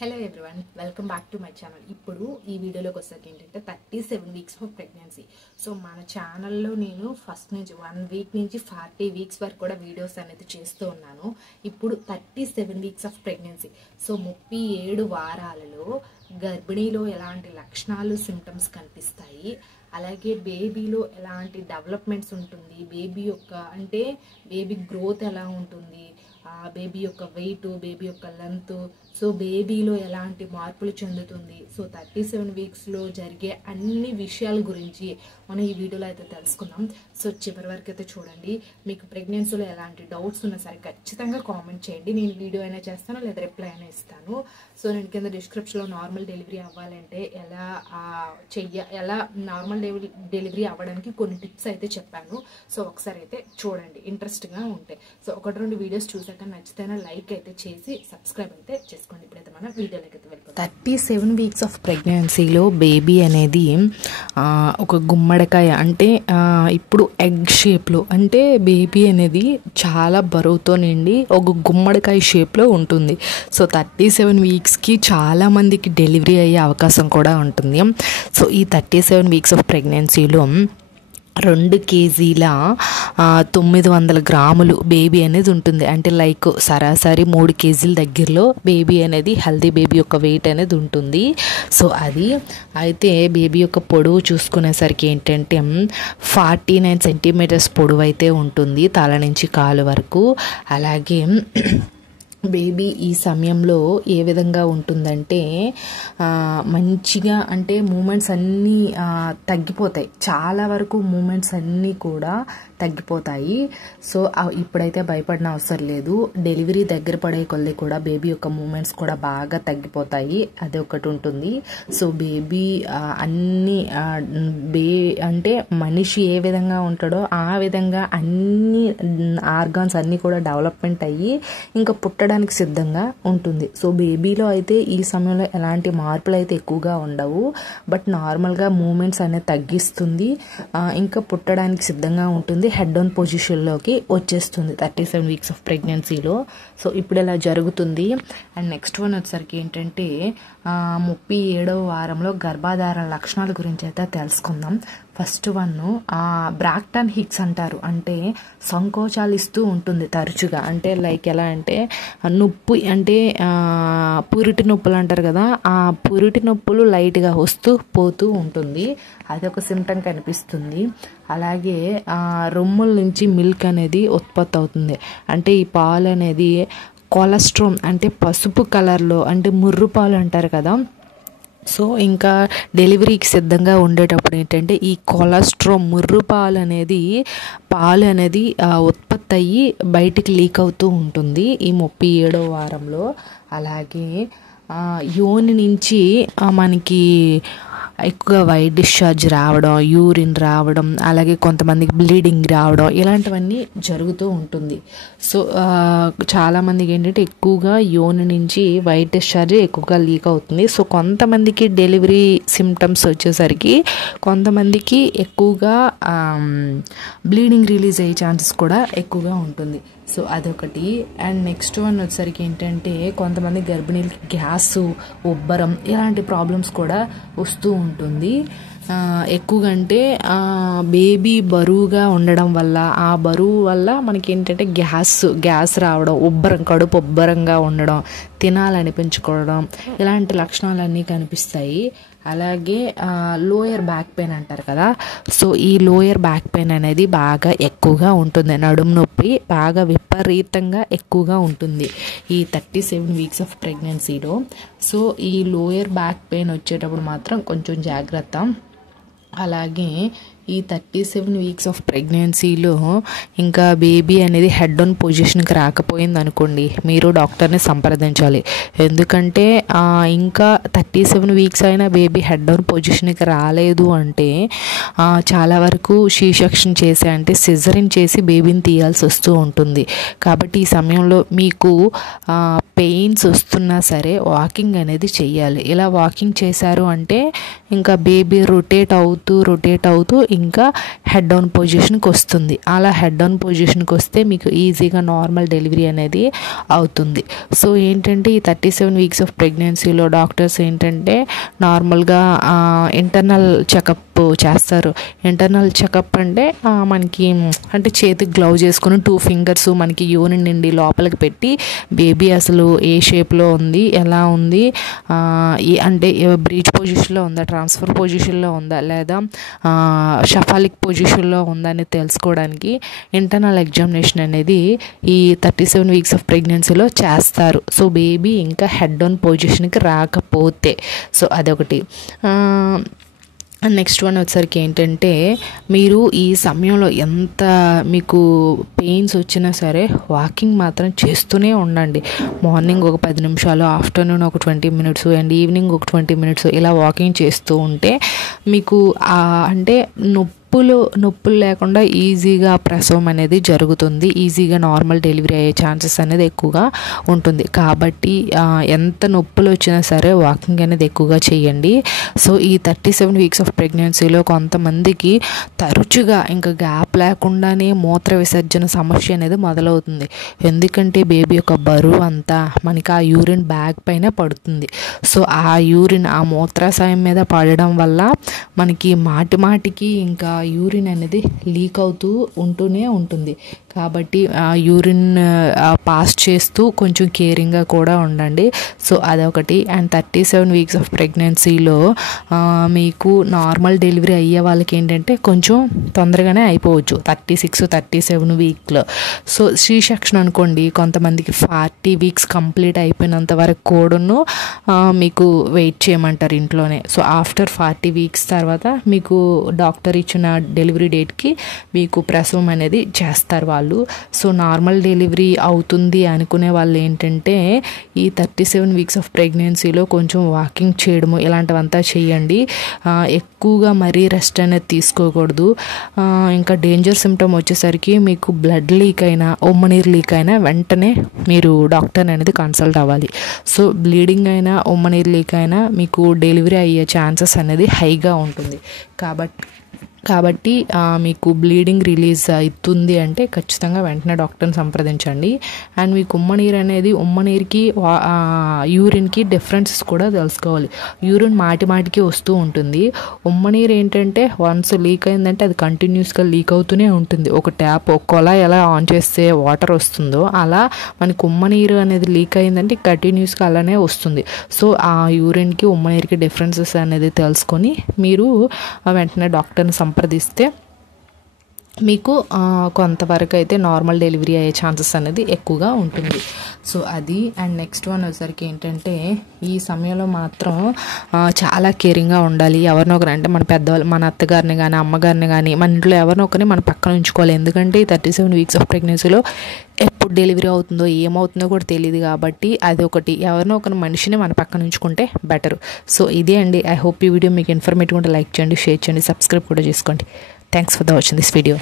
Hello everyone, welcome back to my channel. ఇప్పుడు ఈ వీడియోలోకి వచ్చేసరికి ఏంటంటే 37 వీక్స్ ఆఫ్ ప్రెగ్నెన్సీ. సో మన ఛానల్లో నేను ఫస్ట్ నుంచి 1 వీక్ నుంచి 40 వీక్స్ వరకు కూడా వీడియోస్ అనేది చేస్తూ ఉన్నాను. ఇప్పుడు 37 వీక్స్ ఆఫ్ ప్రెగ్నెన్సీ. సో 37 వారాలలో గర్భిణీలో ఎలాంటి లక్షణాలు సిమ్టమ్స్ కనిపిస్తాయి, అలాగే బేబీలో ఎలాంటి డెవలప్మెంట్స్ ఉంటుంది, బేబీ యొక్క అంటే బేబీ గ్రోత్ ఎలా ఉంటుంది, బేబీ యొక్క వెయిట్, బేబీ యొక్క లెంత్, సో బేబీలో ఎలాంటి మార్పులు చెందుతుంది, సో 37 వీక్స్లో జరిగే అన్ని విషయాల గురించి మనం ఈ వీడియోలో అయితే తెలుసుకుందాం. సో చివరి వరకు అయితే చూడండి. మీకు ప్రెగ్నెన్సీలో ఎలాంటి డౌట్స్ ఉన్నా సరే ఖచ్చితంగా కామెంట్ చేయండి. నేను వీడియో అయినా చేస్తాను లేదా రిప్లై అయినా ఇస్తాను. సో నేను కింద డిస్క్రిప్షన్లో నార్మల్ డెలివరీ అవ్వాలంటే ఎలా నార్మల్ డెలివరీ అవ్వడానికి కొన్ని టిప్స్ అయితే చెప్పాను. సో ఒకసారి అయితే చూడండి, ఇంట్రెస్ట్గా ఉంటాయి. సో 1-2 వీడియోస్ చూసాక నచ్చితేనే లైక్ అయితే చేసి సబ్స్క్రైబ్ అయితే చేసుకోండి. ఇప్పుడైతే మనం వీడియోలోకి అయితే వెళ్తాం. 37 వీక్స్ ఆఫ్ ప్రెగ్నెన్సీలో బేబీ అనేది ఒక గుమ్మడికాయ అంటే ఇప్పుడు ఎగ్ షేప్లో, అంటే బేబీ అనేది చాలా బరువుతో నిండి ఒక గుమ్మడికాయ షేప్లో ఉంటుంది. సో 37 వీక్స్కి చాలామందికి డెలివరీ అయ్యే అవకాశం కూడా ఉంటుంది. సో ఈ 37 వీక్స్ ఆఫ్ ప్రెగ్నెన్సీలో 2 కేజీల 900 గ్రాములు బేబీ అనేది ఉంటుంది. అంటే లైక్ సరాసరి 3 కేజీల దగ్గరలో బేబీ అనేది, హెల్తీ బేబీ యొక్క వెయిట్ అనేది ఉంటుంది. సో అది అయితే బేబీ యొక్క పొడవు చూసుకునేసరికి ఏంటంటే 49 సెంటీమీటర్స్ పొడవు అయితే ఉంటుంది, తల నుంచి కాలు వరకు. అలాగే బేబీ ఈ సమయంలో ఏ విధంగా ఉంటుందంటే మంచిగా, అంటే మూమెంట్స్ అన్నీ తగ్గిపోతాయి, చాలా వరకు మూమెంట్స్ అన్నీ కూడా తగ్గిపోతాయి. సో ఇప్పుడైతే భయపడిన అవసరం లేదు. డెలివరీ దగ్గర పడే కొద్దీ కూడా బేబీ యొక్క మూమెంట్స్ కూడా బాగా తగ్గిపోతాయి, అది ఒకటి ఉంటుంది. సో బేబీ అన్ని అంటే మనిషి ఏ విధంగా ఉంటాడో ఆ విధంగా అన్ని ఆర్గాన్స్ అన్నీ కూడా డెవలప్మెంట్ అయ్యి ఇంకా పుట్టడానికి సిద్ధంగా ఉంటుంది. సో బేబీలో అయితే ఈ సమయంలో ఎలాంటి మార్పులు అయితే ఎక్కువగా ఉండవు, బట్ నార్మల్గా మూమెంట్స్ అనేది తగ్గిస్తుంది, ఇంకా పుట్టడానికి సిద్ధంగా ఉంటుంది, హెడ్ ఆన్ పొజిషన్లోకి వచ్చేస్తుంది 37 వీక్స్ ఆఫ్ ప్రెగ్నెన్సీలో. సో ఇప్పుడు ఇలా జరుగుతుంది. అండ్ నెక్స్ట్ వన్ వచ్చేసరికి ఏంటంటే 37వ వారంలో గర్భాధారణ లక్షణాల గురించి అయితే తెలుసుకుందాం. ఫస్ట్ వన్ బ్రాక్టన్ హిక్స్ అంటారు, అంటే సంకోచాలు ఇస్తూ ఉంటుంది తరచుగా. అంటే లైక్ ఎలా అంటే నొప్పి, అంటే పురిటి నొప్పులు అంటారు కదా, ఆ పురిటి నొప్పులు లైట్గా వస్తూ పోతూ ఉంటుంది, అదొక సిమ్టమ్ కనిపిస్తుంది. అలాగే రొమ్ముల నుంచి మిల్క్ అనేది ఉత్పత్తి అవుతుంది, అంటే ఈ పాలు అనేది కొలెస్ట్రాల్ అంటే పసుపు కలర్లో, అంటే ముర్రు పాలు అంటారు కదా. సో ఇంకా డెలివరీకి సిద్ధంగా ఉండేటప్పుడు ఏంటంటే ఈ కొలెస్ట్రాల్ ముర్రు పాలు అనేది ఉత్పత్తి అయ్యి బయటికి లీక్ అవుతూ ఉంటుంది ఈ 37వ వారంలో. అలాగే యోని నుంచి మనకి ఎక్కువగా వైట్ డిశ్చార్జ్ రావడం, యూరిన్ రావడం, అలాగే కొంతమందికి బ్లీడింగ్ రావడం, ఇలాంటివన్నీ జరుగుతూ ఉంటుంది. సో చాలామందికి ఏంటంటే ఎక్కువగా యోని నుంచి వైట్ డిశ్చార్జ్ ఎక్కువగా లీక్ అవుతుంది. సో కొంతమందికి డెలివరీ సిమ్టమ్స్ వచ్చేసరికి కొంతమందికి ఎక్కువగా బ్లీడింగ్ రిలీజ్ అయ్యే ఛాన్సెస్ కూడా ఎక్కువగా ఉంటుంది. సో అదొకటి. అండ్ నెక్స్ట్ వన్ వచ్చేసరికి ఏంటంటే కొంతమంది గర్భిణీలకి గ్యాస్, ఉబ్బరం ఇలాంటి ప్రాబ్లమ్స్ కూడా వస్తూ ఉంటుంది. ఎక్కువగా అంటే బేబీ బరువుగా ఉండడం వల్ల, ఆ బరువు వల్ల మనకి ఏంటంటే గ్యాస్ రావడం, కడుపు ఉబ్బరంగా ఉండడం, తినాలనిపించుకోవడం, ఇలాంటి లక్షణాలన్నీ కనిపిస్తాయి. అలాగే లోయర్ బ్యాక్ పెయిన్ అంటారు కదా. సో ఈ లోయర్ బ్యాక్ పెయిన్ అనేది బాగా ఎక్కువగా ఉంటుంది, నడుము నొప్పి బాగా విపరీతంగా ఎక్కువగా ఉంటుంది ఈ 37 వీక్స్ ఆఫ్ ప్రెగ్నెన్సీలో. సో ఈ లోయర్ బ్యాక్ పెయిన్ వచ్చేటప్పుడు మాత్రం కొంచెం జాగ్రత్త. అలాగే ఈ 37 వీక్స్ ఆఫ్ ప్రెగ్నెన్సీలో ఇంకా బేబీ అనేది హెడ్ ఆన్ పొజిషన్కి రాకపోయింది అనుకోండి, మీరు డాక్టర్ని సంప్రదించాలి. ఎందుకంటే ఇంకా 37 వీక్స్ అయినా బేబీ హెడ్ ఆన్ పొజిషన్కి రాలేదు అంటే చాలా వరకు సి సెక్షన్ చేసి, అంటే సిజరిన్ చేసి బేబీని తీయాల్సి వస్తూ ఉంటుంది. కాబట్టి ఈ సమయంలో మీకు పెయిన్స్ వస్తున్నా సరే వాకింగ్ అనేది చెయ్యాలి. ఇలా వాకింగ్ చేశారు అంటే ఇంకా బేబీ రొటేట్ అవుతూ ఇంకా హెడ్ డౌన్ పొజిషన్కి వస్తుంది. అలా హెడ్ డౌన్ పొజిషన్కి వస్తే మీకు ఈజీగా నార్మల్ డెలివరీ అనేది అవుతుంది. సో ఏంటంటే ఈ 37 వీక్స్ ఆఫ్ ప్రెగ్నెన్సీలో డాక్టర్స్ ఏంటంటే నార్మల్గా ఇంటర్నల్ చెకప్ చేస్తారు. ఇంటర్నల్ చెకప్ అంటే మనకి అంటే చేతికి గ్లౌజ్ చేసుకుని 2 ఫింగర్స్ మనకి యూరిన్ నిండి లోపలికి పెట్టి బేబీ అసలు ఏ షేప్లో ఉంది, ఎలా ఉంది, అంటే బ్రీచ్ పొజిషన్లో ఉందా, ట్రాన్స్ఫర్ పొజిషన్లో ఉందా, లేదా షఫాలిక్ పొజిషన్లో ఉందా అని తెలుసుకోవడానికి ఇంటర్నల్ ఎగ్జామినేషన్ అనేది ఈ 37 వీక్స్ ఆఫ్ ప్రెగ్నెన్సీలో చేస్తారు. సో బేబీ ఇంకా హెడ్ డౌన్ పొజిషన్కి రాకపోతే, సో అదొకటి. నెక్స్ట్ వన్ వచ్చేసరికి ఏంటంటే మీరు ఈ సమయంలో ఎంత మీకు పెయిన్స్ వచ్చినా సరే వాకింగ్ మాత్రం చేస్తూనే ఉండండి. మార్నింగ్ ఒక 10 నిమిషాలు, ఆఫ్టర్నూన్ ఒక 20 మినిట్స్ అండ్ ఈవినింగ్ ఒక 20 మినిట్స్ ఇలా వాకింగ్ చేస్తూ ఉంటే మీకు అంటే నొప్పులు లేకుండా ఈజీగా ప్రసవం అనేది జరుగుతుంది. ఈజీగా నార్మల్ డెలివరీ అయ్యే ఛాన్సెస్ అనేది ఎక్కువగా ఉంటుంది. కాబట్టి ఎంత నొప్పులు వచ్చినా సరే వాకింగ్ అనేది ఎక్కువగా చేయండి. సో ఈ 37 వీక్స్ ఆఫ్ ప్రెగ్నెన్సీలో కొంతమందికి తరచుగా ఇంకా గ్యాప్ లేకుండానే మూత్ర విసర్జన సమస్య అనేది మొదలవుతుంది. ఎందుకంటే బేబీ యొక్క బరువు అంతా మనకి ఆ యూరిన్ బ్యాగ్ పైన పడుతుంది. సో ఆ యూరిన్ ఆ మూత్రాశయం మీద పడడం వల్ల మనకి మాటికి ఇంకా యూరిన్ అనేది లీక్ అవుతూ ఉంటూనే ఉంటుంది. కాబట్టి ఆ యూరిన్ పాస్ చేస్తూ కొంచెం కేరింగ్గా కూడా ఉండండి. సో అదొకటి. అండ్ 37 వీక్స్ ఆఫ్ ప్రెగ్నెన్సీలో మీకు నార్మల్ డెలివరీ అయ్యే వాళ్ళకి ఏంటంటే కొంచెం తొందరగానే అయిపోవచ్చు 36-37 వీక్లో. సో సి సెక్షన్ అనుకోండి, కొంతమందికి 40 వీక్స్ కంప్లీట్ అయిపోయినంత వరకు కూడాను మీకు వెయిట్ చేయమంటారు ఇంట్లోనే. సో ఆఫ్టర్ 40 వీక్స్ తర్వాత మీకు డాక్టర్ ఇచ్చిన డెలివరీ డేట్కి మీకు ప్రసవం అనేది చేస్తారు వాళ్ళు. సో నార్మల్ డెలివరీ అవుతుంది అనుకునే వాళ్ళు ఏంటంటే ఈ 37 వీక్స్ ఆఫ్ ప్రెగ్నెన్సీలో కొంచెం వాకింగ్ చేయడము ఇలాంటివంతా చేయండి. ఎక్కువగా మరీ రెస్ట్ అనేది తీసుకోకూడదు. ఇంకా డేంజర్ సిమ్టమ్ వచ్చేసరికి మీకు బ్లడ్ లీక్ అయినా, ఉమ్మనీరు లీక్ అయినా వెంటనే మీరు డాక్టర్ అనేది కన్సల్ట్ అవ్వాలి. సో బ్లీడింగ్ అయినా, ఉమ్మనీరు లీక్ అయినా మీకు డెలివరీ అయ్యే ఛాన్సెస్ అనేది హైగా ఉంటుంది. కాబట్టి మీకు బ్లీడింగ్ రిలీజ్ అవుతుంది అంటే ఖచ్చితంగా వెంటనే డాక్టర్ని సంప్రదించండి. అండ్ మీకు ఉమ్మనీరుకి యూరిన్కి డిఫరెన్సెస్ కూడా తెలుసుకోవాలి. యూరిన్ మాటికి వస్తూ ఉంటుంది. ఉమ్మనీరు ఏంటంటే వన్స్ లీక్ అయిందంటే అది కంటిన్యూస్గా లీక్ అవుతూనే ఉంటుంది. ఒక ట్యాప్, ఒక కొలాయి ఎలా ఆన్ చేస్తే వాటర్ వస్తుందో అలా మనకి ఉమ్మనీరు అనేది లీక్ అయిందంటే కంటిన్యూస్గా అలానే వస్తుంది. సో ఆ యూరిన్కి ఉమ్మనీరుకి డిఫరెన్సెస్ అనేది తెలుసుకొని మీరు వెంటనే డాక్టర్ని సంప్రదిస్తే మీకు కొంతవరకు అయితే నార్మల్ డెలివరీ అయ్యే ఛాన్సెస్ అనేది ఎక్కువగా ఉంటుంది. సో అది. అండ్ నెక్స్ట్ వన్ వచ్చేసరికి ఏంటంటే ఈ సమయంలో మాత్రం చాలా కేరింగ్గా ఉండాలి. ఎవరినొకరు అంటే మన పెద్దవాళ్ళు, మన అత్తగారిని కానీ, అమ్మగారిని కానీ, మన ఇంట్లో ఎవరినొకరిని మన పక్కన ఉంచుకోవాలి. ఎందుకంటే ఈ 37 వీక్స్ ఆఫ్ ప్రెగ్నెన్సీలో ఎప్పుడు డెలివరీ అవుతుందో ఏమవుతుందో కూడా తెలియదు. కాబట్టి అది ఒకటి, ఎవరినో ఒక మనిషిని మన పక్కన ఉంచుకుంటే బెటర్. సో ఇదే అండి. ఐ హోప్ ఈ వీడియో మీకు ఇన్ఫర్మేటివ్ ఉంటే లైక్ చేయండి, షేర్ చేయండి, సబ్స్క్రైబ్ కూడా చేసుకోండి. Thanks for watching this video.